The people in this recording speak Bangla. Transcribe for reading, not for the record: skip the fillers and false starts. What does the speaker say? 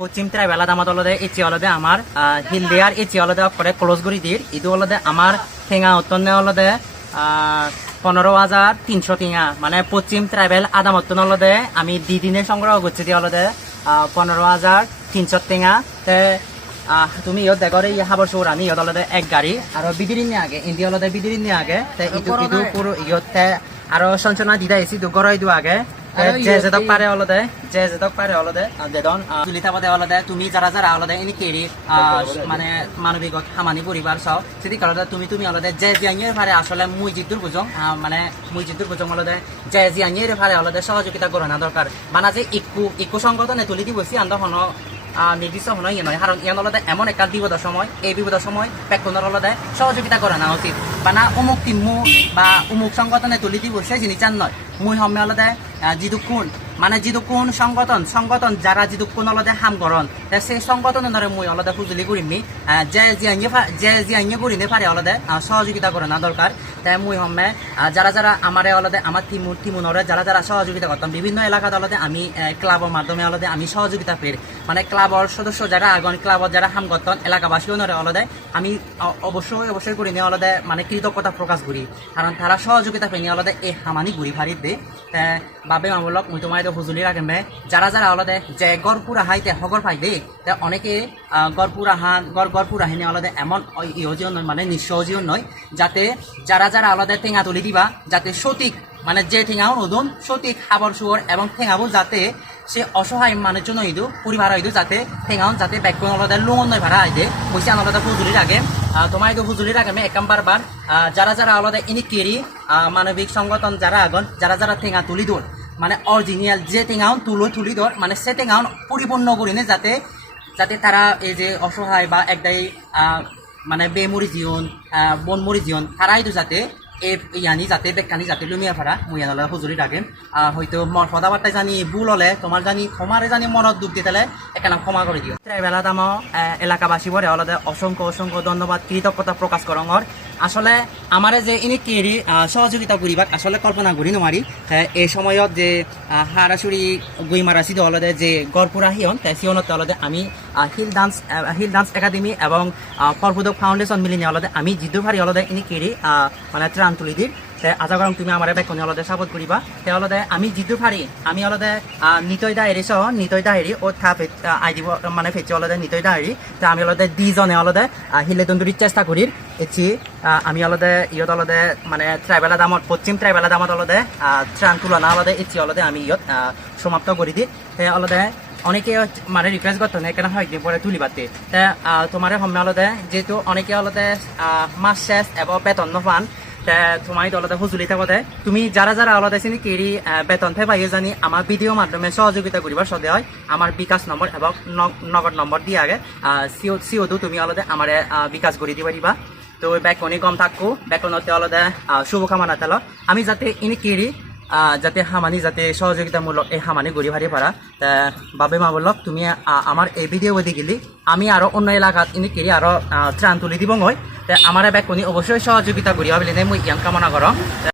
পশ্চিম ট্রাইবেল দামাত হলদে এচি হলদে আমার হিল দেয়ার এচি হলদে করে ক্লোজ করে দির ইদু হলদে আমার ঠেঙা উত্তনে হলদে 15,300 টিঙা মানে পশ্চিম ট্রাইবেল আদামত্তন হলদে আমি 2 দিনে সংগ্রহ করছি দিয়ে হলদে 15,300 টিঙা তে তুমি ইয়ত দেখো রে হাবর সৌর আমি ইয়ত হলদে এক গাড়ি আর বিদিরিন নিয়ে আগে ইন্ডিয়া হলদে বিদিরিন নিয়ে আগে তে ইদু পুরো ইয়তে আর সঞ্চনা দিদা এসি দু গড়াই দু আগে যে যেতক পারে হলদে দেদন তুলিতা পদে হলদে তুমি যারা যারা হলদে এনি কেরি মানে মানবিক হামানি পরিবার সব সেদিক হলদে তুমি হলদে যে জিয়াঙের ভারে আসলে মুই জিদ্দুর বুঝং মানে মুই জিদ্দুর বুঝং হলদে যে জিয়াঙের ভারে হলদে সহযোগিতা করে না দরকার মানে যে ইকু সংগঠনে তুলি দি বসি আন্দ হন নির্দিষ্ট হন ইয়ে নয় কারণ ইয়ান হলদে এমন একটা বিপদের সময় এই বিপদের সময় পেক্ষণের হলদে সহযোগিতা করে না উচিত বানা অমুক টিমু বা অমুক সংগঠনে তুলি দি বসে জিনিস চান নয় মুই হমে হলদে জিদুকুন মানে জিদুকুন সংগঠন যারা জিদুকুন হলদে হাম করন সেই সংগঠনের ধরে মুই হলদে ফুজুলি করিমি যে জিয়াঙে করিনে পারে হলদে সহযোগিতা করে না দরকার তাই মুই হমে যারা যারা আমারে হলদে আমার টিমুনরে যারা যারা সহযোগিতা করতাম বিভিন্ন এলাকাতে হলদে আমি ক্লাবের মাধ্যমে হলদে আমি সহযোগিতা পের মানে ক্লাবের সদস্য যারা আগন ক্লাবত যারা হাম করতেন এলাকাবাসী নরে হলদে আমি অবশ্যই করিনি হলদে মানে কৃতজ্ঞতা প্রকাশ করি কারণ তারা সহযোগিতা পেনি হলদে এই হামানি ঘুরি ফারিত দে বাবে মামলক মুই তোমার হুজুলি রাখেন যারা যারা হলদে যে গড়পুরা হাইতে হগর পাই দে অনেকে গড়পুরা হাইনে হলদে এমন ইহজিও নয় মানে নিঃসহজিও নয় যাতে যারা যারা হলদে টেঙা তুলি দিবা যাতে সঠিক মানে যে ঠেঙাও নতুন সঠিক খাবার শুয়ার এবং ঠেঙাবো যাতে সে অসহায় মানুষের জন্য ইদু পরিবার হইদু যাতে ঠেঙাও যাতে ব্যাকগ্রাউন্ড হলদে লোন নয় ভাড়া আইদে বসে আনলদে হুজুলি রাখে তোমার এই হুজুলি রাখে একাম্বার যারা যারা হলদে ইনি কেরি মানবিক সংগঠন যারা আগন যারা যারা ঠেঙা তুলি দোর মানে অরিজিনাল যে টেঙাও তুলি দর মানে সে টেঙাও পরিপূর্ণ করিনে যাতে তারা এই যে অসহায় বা একদাই মানে বেমরি জীবন বনমরি জীবন তারাই তো যাতে ইয়ানি যাতে বেকানি যাতে লুমিয়া ফারা মুইয়া হলে হুজুরি ডাকেন হয়তো মর সদাবার্তায় জানি ভুল হলে তোমার জানি ক্ষমারে জানি মনত দুঃখ দিতে এখানে ক্ষমা করে দিও ট্রাইবেলা দাম এলাকাবাসী বলে হলদে অসংখ্য ধন্যবাদ কৃতজ্ঞতা প্রকাশ করঙর আসলে আমারে যে ইনি কেরি সহযোগিতা করিবাক আসলে কল্পনা করি নোৱাৰি এই সময়ত যে হারাসুরি গুইমারাসি হলদে যে গড়পুরা হিয়ন সিয়নত হলদে আমি হিল ডান্স একাডেমি এবং ফলফুদক ফাউন্ডেশন মিলিনি হলদে আমি জিদ্দু ভারি হলদে ইনি কেরি মানে ত্রাণ তুলি দিম আশা করম তুমি আমার বেকনি হলদে সাপোর্ট করিবা হলদে আমি জিদ্দু ভারি আমি হলদে নিতৈ দাহেরি সহ নিতৈ দাহেরি ও থাপ আই দিব মানে ফেচি হলদে নিতৈ দাহেরি আমি হলদে দুজনে হলদে হিলে দন্দুরির চেষ্টা করি এছি আমি হলদে ইয়ত হলদে মানে ট্রাইবেলা দামত পশ্চিম ট্রাইবেলা দামত হলদে ত্রাণ তুলনা হলদে এছি হলদে আমি ইয়ত সমাপ্ত করে দিই হলদে অনেকে মানে রিকোয়েস্ট করতো না এখানে হয়তো পরে তুলি পাতে তোমার সময় হলদে যেহেতু অনেকে হলদে মাস শেষ এবং বেতন নপান তোমার হলদে হুজুলি থাকতে তুমি যারা যারা হলদে চিনি কেরি বেতন পাইও জানি আমার ভিডিও মাধ্যমে সহযোগিতা করিবার সদে হয় আমার বিকাশ নম্বর এবং নগদ নম্বর দিয়ে আগে সিওদু তুমি হলদে আমার বিকাশ করে দিবা দিবা তো বেকনি কম থাকো বেকনতে হলদে শুভকামনা তেল আমি যাতে ইনি কেরি যাতে হামানি যাতে সহযোগিতামূলক এই হামানি গড়ি ভারি পারা বাবে মা বলক তুমি আমার এই ভিডিও দেখলি আমি আরো অন্য এলাকাত ইনি কেরি আরো ত্রাণ তুলি দিব মই আমার ব্যাকনি অবশ্যই সহযোগিতা করি হবে মই ইয়ান কামনা করম।